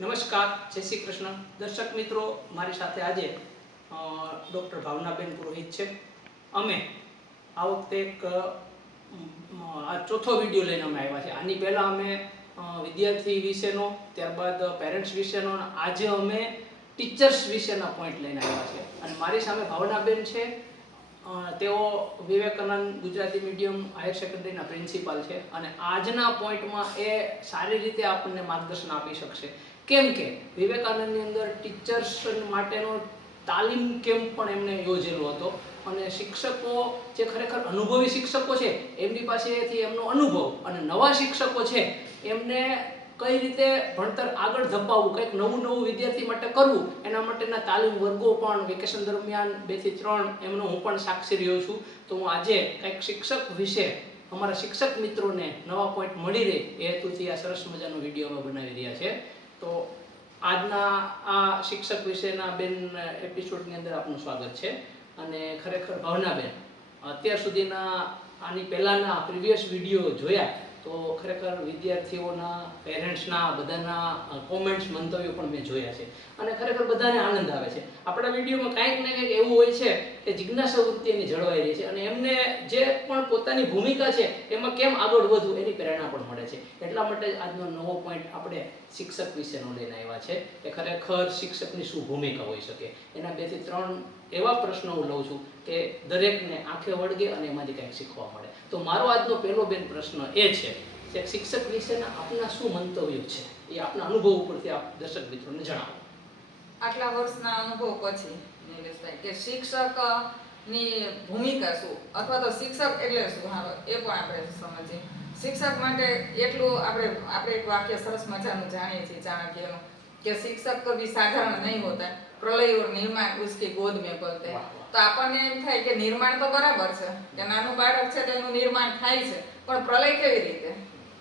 નમસ્કાર, જય શ્રી કૃષ્ણ દર્શક મિત્રો. મારી સાથે આજે ડૉક્ટર ભાવનાબેન પુરોહિત છે. અમે આ વખતે એક આ ચોથો વિડીયો લઈને અમે આવ્યા છે. આની પહેલાં અમે વિદ્યાર્થી વિશેનો, ત્યારબાદ પેરેન્ટ્સ વિશેનો, અને આજે અમે ટીચર્સ વિશેના પોઈન્ટ લઈને આવ્યા છે. અને મારી સામે ભાવનાબેન છે. તેઓ વિવેકાનંદ ગુજરાતી મીડિયમ હાયર સેકન્ડરીના પ્રિન્સિપાલ છે અને આજના પોઈન્ટમાં એ સારી રીતે આપણને માર્ગદર્શન આપી શકશે. કેમ કે વિવેકાનંદની અંદર ટીચર્સ માટેનો તાલીમ કેમ્પ પણ એમને યોજેલો હતો અને શિક્ષકો જે ખરેખર અનુભવી શિક્ષકો છે એમની પાસેથી એમનો અનુભવ અને નવા શિક્ષકો છે એમને કઈ રીતે ભણતર આગળ ધપાવવું, કંઈક નવું વિદ્યાર્થી માટે કરવું, એના માટેના તાલીમ વર્ગો પણ વેકેશન દરમિયાન 2 થી 3 એમનો હું પણ સાક્ષી રહ્યો છું. તો હું આજે કંઈક શિક્ષક વિશે અમારા શિક્ષક મિત્રોને નવા પોઈન્ટ મળી રહે એ હેતુથી આ સરસ મજાનો વિડીયો અમે બનાવી રહ્યા છે. તો આજના આ શિક્ષક વિશેના બેન એપિસોડની અંદર આપનું સ્વાગત છે. અને ખરેખર ભાવનાબેન, અત્યાર સુધીના આની પહેલાંના પ્રીવિયસ વિડીયો જોયા તો ખરેખર વિદ્યાર્થીઓના, પેરેન્ટ્સના બધાના કોમેન્ટ્સ, મંતવ્યો પણ મેં જોયા છે અને ખરેખર બધાને આનંદ આવે છે. આપણા વિડીયોમાં કંઈક ને કંઈક એવું હોય છે કે જિજ્ઞાસા વૃત્તિ એની જળવાઈ રહી છે અને એમને જે પણ પોતાની ભૂમિકા છે એમાં કેમ આગળ વધવું એની પ્રેરણા પણ મળે છે. એટલા માટે આજનો નવો પોઈન્ટ આપણે શિક્ષક વિશેનો લઈને આવ્યા છે કે ખરેખર શિક્ષકની શું ભૂમિકા હોઈ શકે. એના 2 થી 3 એવા પ્રશ્નો હું લઉં છું કે દરેકને આંખે વળગે અને એમાંથી કંઈક શીખવા મળે. તો મારો આજનો પહેલો બેન પ્રશ્ન એ છે કે શિક્ષક વિશેના આપના શું મંતવ્યો છે, એ આપના અનુભવ ઉપરથી આપ દર્શક મિત્રોને જણાવો. આટલા વર્ષના અનુભવ પછી નિલેશભાઈ, કે શિક્ષક ની ભૂમિકા શું અથવા તો શિક્ષક એટલે શું, હા એ પણ આપણે સમજીએ. શિક્ષક માટે એટલું આપણે એક વાક્ય સરસ મજાનું જાણીએ છીએ ચાણક્યનું કે શિક્ષક કભી સાધારણ નહીં હોતા, પ્રલય ઓર નિર્માણ ઉસકી ગોદ મેં પલતે. તો આપણને એમ થાય કે નિર્માણ તો બરાબર છે કે નાનું બાળક છે તેનું નિર્માણ થાય છે, પણ પ્રલય કેવી રીતે?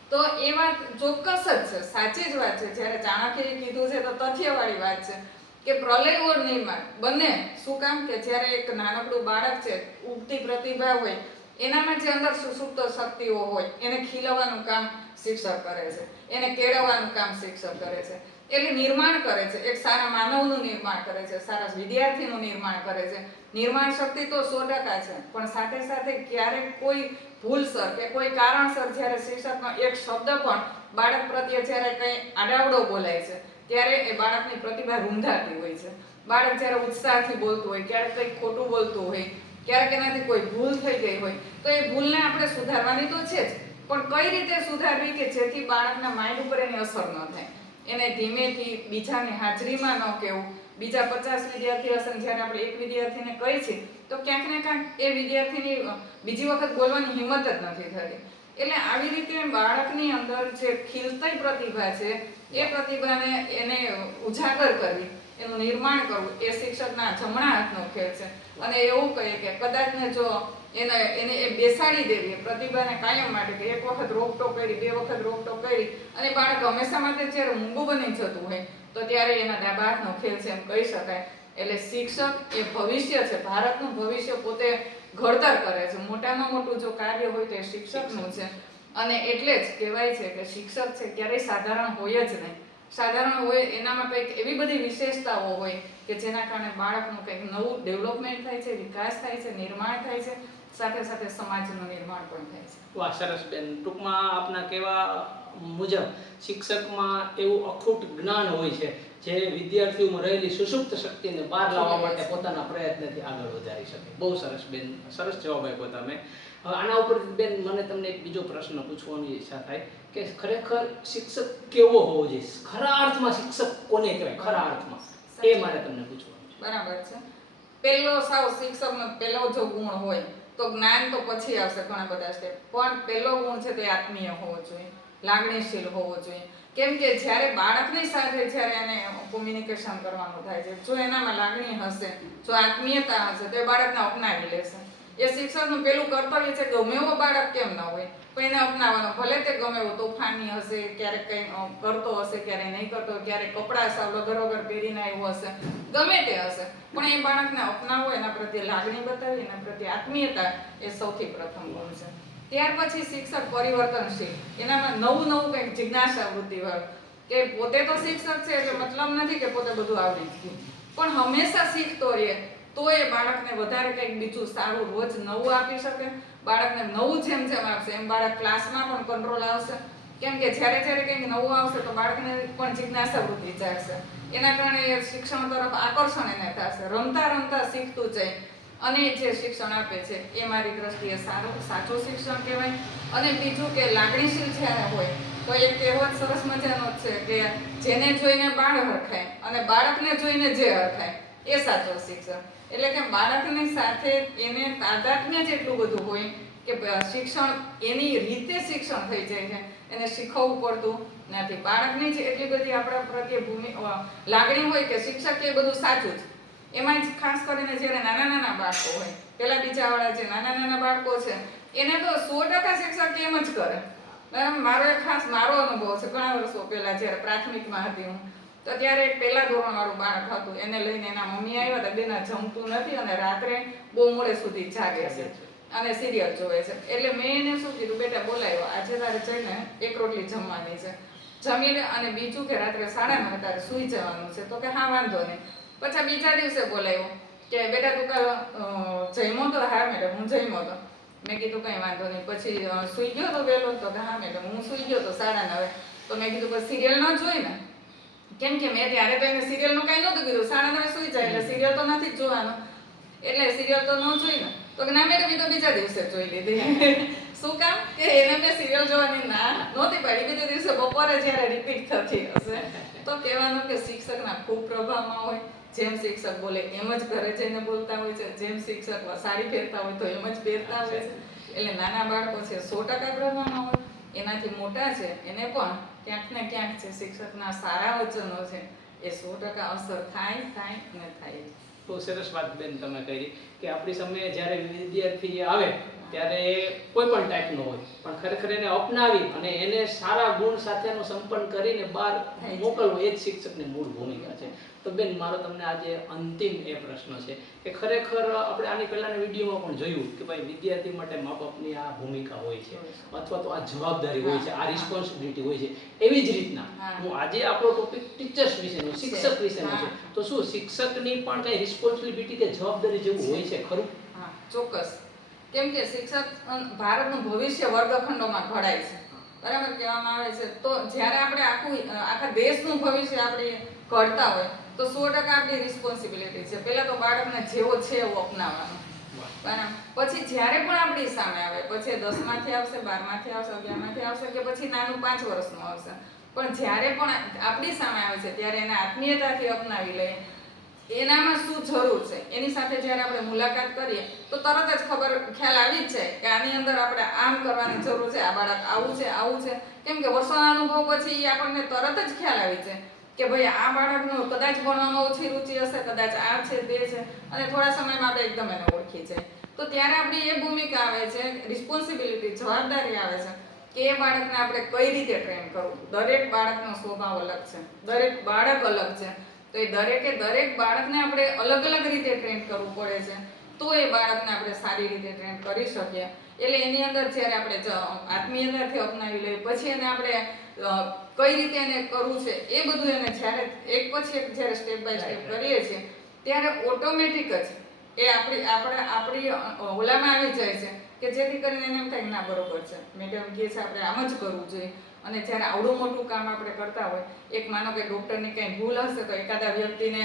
તો એ વાત ચોક્કસ જ છે, સાચી જ વાત છે. જ્યારે ચાણક્યએ કીધું છે તો તથ્યવાળી વાત છે કે પ્રલય ઓર નિર્માણ બંને. શું કામ? કે જ્યારે એક નાનકડું બાળક છે, ઉગતી પ્રતિભા હોય, એનામાં જે અંદર સુસુપ્ત શક્તિઓ હોય એને ખીલવવાનું કામ શિક્ષક કરે છે, એને કેળવવાનું કામ શિક્ષક કરે છે. એટલે નિર્માણ કરે છે, એક સારા માનવનું નિર્માણ કરે છે, સારા વિદ્યાર્થીનું નિર્માણ કરે છે. નિર્માણ શક્તિ તો 100% છે, પણ સાથે સાથે ક્યારેક કોઈ ભૂલસર કે કોઈ કારણસર જ્યારે શિક્ષકનો એક શબ્દ પણ બાળક પ્રત્યે જ્યારે કંઈ આડાવડો બોલાય છે ત્યારે એ બાળકની પ્રતિભા રૂંધાતી હોય છે. બાળક જ્યારે ઉત્સાહથી બોલતું હોય, ક્યારેક કંઈક ખોટું બોલતું હોય, ક્યારેક એનાથી કોઈ ભૂલ થઈ ગઈ હોય, તો એ ભૂલને આપણે સુધારવાની તો છે જ, પણ કઈ રીતે સુધારવી કે જેથી બાળકના માઇન્ડ ઉપર એની અસર ન થાય. એને ધીમેથી બીજાની હાજરીમાં ન કહેવું. બીજા 50 વિદ્યાર્થી હશે, જ્યારે આપણે એક વિદ્યાર્થીને કહી છીએ તો ક્યાંક ને ક્યાંક એ વિદ્યાર્થીની બીજી વખત બોલવાની હિંમત જ નથી થતી. એટલે આવી રીતે બાળકની અંદર જે ખીલતી પ્રતિભા છે એ પ્રતિભાને એને ઉજાગર કરવી, એનું નિર્માણ કરવું, એ શિક્ષકના જમણા હાથનો ખેલ છે. અને એવું કહીએ કે કદાચને જો એને એ બેસાડી દેવી પ્રતિભાને કાયમ માટે, કે એક વખત રોકટોક કરી, 2 વખત રોકટોક કરી અને બાળક હંમેશા માટે જ્યારે મૂંગું બની જતું હોય તો ત્યારે એના ડાબા હાથનો ખેલ છે એમ કહી શકાય. એટલે શિક્ષક એ ભવિષ્ય છે, ભારતનું ભવિષ્ય પોતે ઘડતર કરે છે. મોટામાં મોટું જો કાર્ય હોય તો એ શિક્ષકનું છે. અને એટલે જ કહેવાય છે કે શિક્ષક છે ક્યારેય સાધારણ હોય જ નહીં. સાધારણ હોય એનામાં કંઈક એવી બધી વિશેષતાઓ હોય કે જેના કારણે બાળકનું કંઈક નવું ડેવલપમેન્ટ થાય છે, વિકાસ થાય છે, નિર્માણ થાય છે, સાથે સાથે સમાજનું નિર્માણ પણ થાય છે. વાહ, સરસ બેન. ટૂંકમાં આપના કહેવા મુજબ શિક્ષકમાં એવું અખૂટ જ્ઞાન હોય છે જે વિદ્યાર્થીઓમાં રહેલી સુષુપ્ત શક્તિને બહાર લાવવા માટે પોતાના પ્રયત્નથી આગળ વધારી શકે. બહુ સરસ બેન, સરસ જવાબ આપ્યો તમે. હવે આના ઉપર બેન મને તમને એક બીજો પ્રશ્ન પૂછવાની ઈચ્છા થાય કે ખરેખર શિક્ષક કેવો હોવો જોઈએ? ખરા અર્થમાં શિક્ષક કોને કહેવાય? ખરા અર્થમાં એ મારે તમને પૂછવાનું છે. બરાબર છે. પહેલો સાવ શિક્ષકનો પહેલો જો ગુણ હોય તો જ્ઞાન તો પછી આવશે ઘણા બધા સ્ટેપ, પણ પહેલો ગુણ છે તે આત્મીય હોવો જોઈએ, લાગણીશીલ હોવો જોઈએ. કેમ કે જ્યારે બાળકની સાથે જ્યારે એને કોમ્યુનિકેશન કરવાનું થાય છે, જો એનામાં લાગણી હશે, જો આત્મીયતા હશે તો એ બાળકને અપનાવી લેશે. એ શિક્ષકનું પહેલું કર્તવ્ય છે, ગમે એવો બાળક કેમ ન હોય પણ એને અપનાવવાનો. ભલે તે ગમે એવો તોફાની હશે, ક્યારેક કંઈ કરતો હશે, ક્યારેક નહીં કરતો, ક્યારેક કપડાં સાવ વગર પહેરીને આવ્યો હશે, ગમે તે હશે, પણ એ બાળકને અપનાવવો, એના પ્રત્યે લાગણી બતાવી, એના પ્રત્યે આત્મીયતા એ સૌથી પ્રથમ ગુણ છે. ત્યાર પછી શિક્ષક પરિવર્તનશીલ, એનામાં નવું કંઈક જિજ્ઞાસા વૃત્તિ વાળું. કે પોતે તો શિક્ષક છે એટલે મતલબ નથી કે પોતે બધું આવડી જ ગયું, પણ હંમેશા શીખતો રહે તો એ બાળકને વધારે કંઈક બીજું સારું રોજ નવું આપી શકે. બાળકને નવું જેમ જેમ આપશે એમ બાળક ક્લાસમાં પણ કંટ્રોલ આવશે. કેમ કે જ્યારે જ્યારે કંઈક નવું આવશે તો બાળકને પણ જિજ્ઞાસા વૃત્તિ જાગશે. એના કારણે એ શિક્ષણ તરફ આકર્ષણ એને થશે. રમતા રમતા શીખતું જાય અને જે શિક્ષણ આપે છે એ મારી દ્રષ્ટિએ સાચું શિક્ષણ કહેવાય. અને બીજું કે લાગણીશીલ જ્યારે હોય તો એક કહેવત સરસ મજાનો જ છે કે જેને જોઈને બાળ હરખાય અને બાળકને જોઈને જે હરખાય એ સાચો શિક્ષક. એટલે કે બાળકની સાથે એને તાદાત્મ્ય જ એટલું બધું હોય કે શિક્ષણ એની રીતે શિક્ષણ થઈ જાય છે, એને શીખવવું પડતું નથી. બાળકની જ એટલી બધી આપણા પ્રત્યે લાગણી હોય કે શિક્ષક એ બધું સાચું જ. એમાં જ ખાસ કરીને જ્યારે નાના નાના બાળકો હોય, પેલા બીજા વાળા જે નાના નાના બાળકો છે એને તો 100% શિક્ષક એમ જ કરે. મારો એક ખાસ મારો અનુભવ છે. ઘણા વર્ષો પહેલા જ્યારે પ્રાથમિકમાં હતી હું, તો ત્યારે એક પહેલા ધોરણ વાળું બાળક હતું. એને લઈને એના મમ્મી આવ્યા હતા. બેના જમતું નથી અને રાત્રે બહુ મોડે સુધી જાગે છે અને સિરિયલ જોવે છે. એટલે મેં એને શું કીધું, બેટા બોલાવ્યો, આજે તારે જઈને એક રોટલી જમવાની છે, જમી લે, અને બીજું કે રાત્રે 9:30 તારે સૂઈ જવાનું છે. તો કે હા વાંધો નહીં. પછી બીજા દિવસે બોલાવ્યો કે બેટા તું કાલ જમ્યો તો? હા મેડમ હું જમ્યો તો. મેં કીધું કંઈ વાંધો નહીં. પછી સૂઈ ગયો તો વહેલો? તો કે હા મેડમ હું સૂઈ ગયો તો 9:30. તો મેં કીધું પછી સિરિયલ ન જોઈ ને? કેમ કે મેં ત્યારે તો એને સિરિયલનું કાંઈ નહોતું કીધું. 9:30 સૂઈ જાય એટલે સિરિયલ તો નથી જ જોવાનું, એટલે સિરિયલ તો ન જોઈ ને? તો કે ના મેડમ એ તો બીજા દિવસે જોઈ લીધી. શું કામ? કે એને મેં સિરિયલ જોવાની ના નહોતી પાડી. બીજા દિવસે બપોરે જ્યારે રિપીટ થતી હશે. તો કહેવાનું કે શિક્ષકના ખૂબ પ્રભાવમાં હોય. જેમ શિક્ષક બોલે એમ જ ઘરે જઈને બોલતા હોય છે. જેમ શિક્ષક સાડી પહેરતા હોય તો એમ જ પહેરતા હોય છે. એટલે નાના બાળકો છે 100% પ્રભાવમાં હોય. એનાથી મોટા છે એને પણ ક્યાંક ને ક્યાંક છે શિક્ષકના સારા વચનો છે એ 100% અસર થાય ને થાય. બહુ સરસ વાત બેન તમે કરી કે આપણી સામે જ્યારે વિદ્યાર્થી આવે ત્યારે કોઈ પણ ટાઈપનો હોય, પણ ખરેખર એને અપનાવી અને એને સારા ગુણ સાથેનો સંપન્ન કરીને બહાર મોકલવો એ જ શિક્ષકની મૂળ ભૂમિકા છે. તો બેન મારો તમને આજે અંતિમ એ પ્રશ્ન છે કે ખરેખર આપણે આની પહેલાના વિડીયોમાં પણ જોયું કે ભાઈ વિદ્યાર્થી માટે મા બાપની આ ભૂમિકા હોય છે, અથવા તો આ જવાબદારી હોય છે, આ રિસ્પોન્સિબિલિટી હોય છે. એવી જ રીતના હું આજે આપણો ટોપિક ટીચર્સ વિશેનો, શિક્ષક વિશેનો છે. તો શું શિક્ષકની પણ કઈ રિસ્પોન્સિબિલિટી કે જવાબદારી જેવું હોય છે ખરું? હા ચોક્કસ. કેમ કે શિક્ષક ભારતનું ભવિષ્ય વર્ગખંડોમાં ઘડાય છે, બરાબર કહેવામાં આવે છે. તો જ્યારે આપણે આખા દેશનું ભવિષ્ય આપણે ઘડતા હોય તો 100% આપણી રિસ્પોન્સિબિલિટી છે પહેલા તો બાળકને જેવો છે એવો અપનાવવાનો. બરાબર. પછી જ્યારે પણ આપણી સામે આવે, પછી 10માંથી આવશે, 12માંથી આવશે, 11માંથી આવશે કે પછી નાનું 5 વર્ષનું આવશે, પણ જ્યારે પણ આપણી સામે આવે છે ત્યારે એને આત્મીયતાથી અપનાવી લઈએ. એનામાં શું જરૂર છે એની સાથે જ્યારે આપણે મુલાકાત કરીએ તો તરત જ ખ્યાલ આવી જ જાય કે આની અંદર આપણે આમ કરવાની જરૂર છે, આ બાળક આવું છે. કેમ કે વર્ષોના અનુભવ પછી આપણને તરત જ ખ્યાલ આવી જાય કે ભાઈ આ બાળકનું કદાચ ભણવામાં ઓછી રુચિ હશે, કદાચ આ છે તે છે, અને થોડા સમયમાં આપણે એકદમ એને ઓળખી જાય. તો ત્યારે આપણી એ ભૂમિકા આવે છે, રિસ્પોન્સિબિલિટી, જવાબદારી આવે છે કે એ બાળકને આપણે કઈ રીતે ટ્રેન કરવું. દરેક બાળકનો સ્વભાવ અલગ છે, દરેક બાળક અલગ છે. તો એ દરેક બાળકને આપણે અલગ અલગ રીતે ટ્રેન કરવું પડે છે તો એ બાળકને આપણે સારી રીતે ટ્રેન કરી શકીએ. એટલે એની અંદર જ્યારે આપણે આત્મીયતાથી અપનાવી લઈએ, પછી એને આપણે કઈ રીતે એને કરવું છે એ બધું એને જ્યારે એક પછી એક જ્યારે સ્ટેપ બાય સ્ટેપ કરીએ છીએ ત્યારે ઓટોમેટિક જ એ આપણી ઓલામાં આવી જાય છે કે જેથી કરીને એને એમ થાય ના બરોબર છે, મેડમ કહે છે આપણે આમ જ કરવું જોઈએ. અને જ્યારે આવડું મોટું કામ આપણે કરતા હોય, એક માનો કે ડૉક્ટરની કંઈ ભૂલ હશે તો એકાદા વ્યક્તિને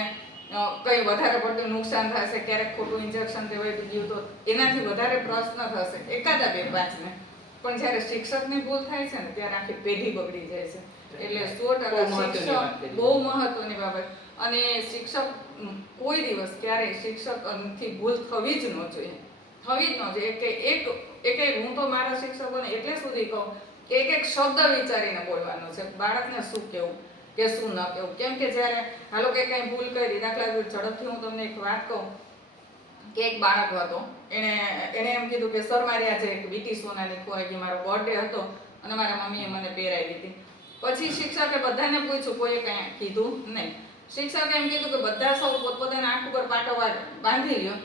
કંઈ વધારે પડતું નુકસાન થશે, ક્યારેક ખોટું ઇન્જેક્શન દેવાઈ ગયું તો એનાથી વધારે પ્રશ્ન થશે એકાદા 2-5ને. પણ જ્યારે શિક્ષકની ભૂલ થાય છે ને ત્યારે આખી પેઢી બગડી જાય છે. એટલે 100% શિક્ષક બહુ મહત્વની બાબત. અને શિક્ષક કોઈ દિવસ ક્યારેય શિક્ષકથી ભૂલ થવી જ ન જોઈએ. એક હું તો મારા શિક્ષકોને એટલે સુધી કહું કે એક શબ્દ વિચારીને બોલવાનો છે બાળકને શું કહેવું કે શું ન કહેવું. કેમ કે જ્યારે હાલો કે કંઈ ભૂલ કરી, દાખલા તરીકે ઝડપથી હું તમને એક વાત કહું કે એક બાળક હતો, એને એમ કીધું કે સર મારી આજે એક વીટી સોનાની ખોવાઈ ગઈ, મારો બર્થડે હતો અને મારા મમ્મીએ મને પહેરાવી હતી. પછી શિક્ષકે બધાને પૂછ્યું, કોઈએ કંઈ કીધું નહીં. શિક્ષકે એમ કીધું કે બધા સૌ પોતપોતાના આંખ ઉપર પાટો બાંધી લ્યો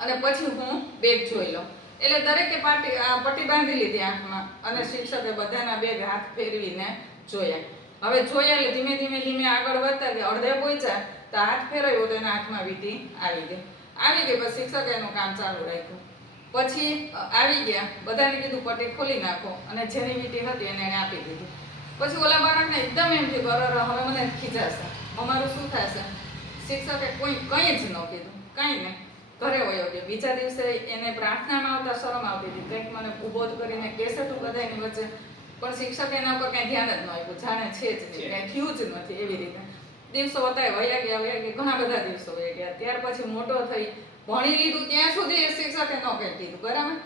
અને પછી હું બેગ જોઈ લઉં. એટલે દરેકે પટ્ટી બાંધી લીધી આંખમાં અને શિક્ષકે બધાના બેગ હાથ ફેરવીને જોયા. હવે જોયા એટલે ધીમે ધીમે ધીમે આગળ વધતા ગયા, અડધે પહોંચ્યા તો હાથ ફેરવ્યો તો એના હાથમાં વીંટી આવી ગઈ. પછી શિક્ષકે એનું કામ ચાલુ રાખ્યું. પછી આવી ગયા, બધાને કીધું પટ્ટી ખોલી નાખો, અને જેની વીંટી હતી એને આપી દીધી. પછી ઓલા બાળકને એકદમ એમ થયું, અરે હવે મને ખીજાશે, અમારું શું થશે. શિક્ષકે કંઈ જ ન કીધું, કાંઈ નહીં, ઘરે વયો ગયો. બીજા દિવસે એને પ્રાર્થનામાં આવતા શરમ આવતી હતી, કંઈક મને ઊભો જ કરીને કહેશે તું બધાની વચ્ચે, પણ શિક્ષકે એના ઉપર કંઈ ધ્યાન જ ન આપ્યું, જાણે છે જ નહીં, કંઈ થયું જ નથી એવી રીતે. દિવસો હતા વયા ગયા, ઘણા બધા દિવસો વયા ગયા. ત્યાર પછી મોટો થઈ, ભણી લીધું ત્યાં સુધી એ શિક્ષકે ન કંઈ કીધું, બરાબર.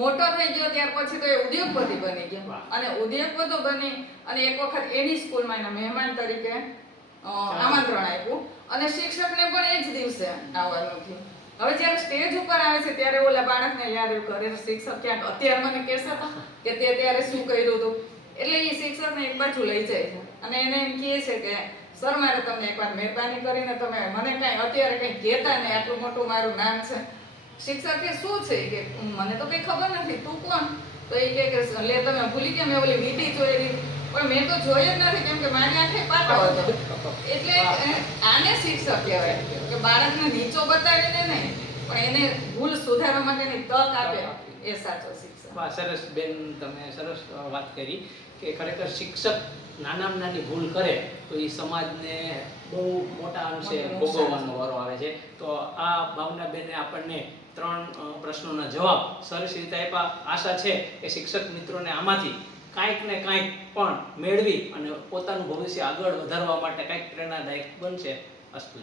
મોટો થઈ ગયો ત્યાર પછી તો એ ઉદ્યોગપતિ બની ગયો, અને ઉદ્યોગપતિ બની અને એક વખત એની સ્કૂલમાં એના મહેમાન તરીકે આમંત્રણ આપ્યું, અને શિક્ષકને પણ એ જ દિવસે આવવાનું થયું. હવે જ્યારે સ્ટેજ ઉપર આવે છે ત્યારે ઓલા બાળકને યાદ કરે, શિક્ષક ક્યાંક અત્યારે મને કહેતા હતા કે તે ત્યારે શું કર્યું હતું. એટલે એ શિક્ષકને એક બાજુ લઈ જાય છે અને એને એમ કહે છે કે સર, મારે તમને એકવાર મહેરબાની કરીને તમે મને કાંઈ અત્યારે કંઈ કહેતા નહીં, આટલું મોટું મારું નામ છે. શિક્ષકે શું છે કે મને તો કંઈ ખબર નથી, તું કોણ? તો એ કહે લે તમે ભૂલી ગયા, મેં ઓલી વીંટી જોયેલી, પણ મેં તો જોઈ જ નથી, કેમ કે મારી આંખે પાટો હતો. એટલે આને શિક્ષક કહેવાય કે બાળકને નીચો બતાવીને નહીં, પણ એને ભૂલ સુધારવા માટેની તક આપે, એ સાચો શિક્ષક. વાહ, સરસ બેન, તમે સરસ વાત કરી કે ખરેખર શિક્ષક નાનામાં નાની ભૂલ કરે તો એ સમાજને બહુ મોટા અંશે ભોગવવાનો વારો આવે છે. તો આ ભાવનાબેને આપણને 3 પ્રશ્નોના જવાબ સરસ રીતે આપ્યા. આશા છે કે શિક્ષક મિત્રોને આમાંથી કાંઈક ને કાંઈક પણ મેળવી અને પોતાનું ભવિષ્ય આગળ વધારવા માટે કાંઈક પ્રેરણાદાયક બનશે. અસ્તુ.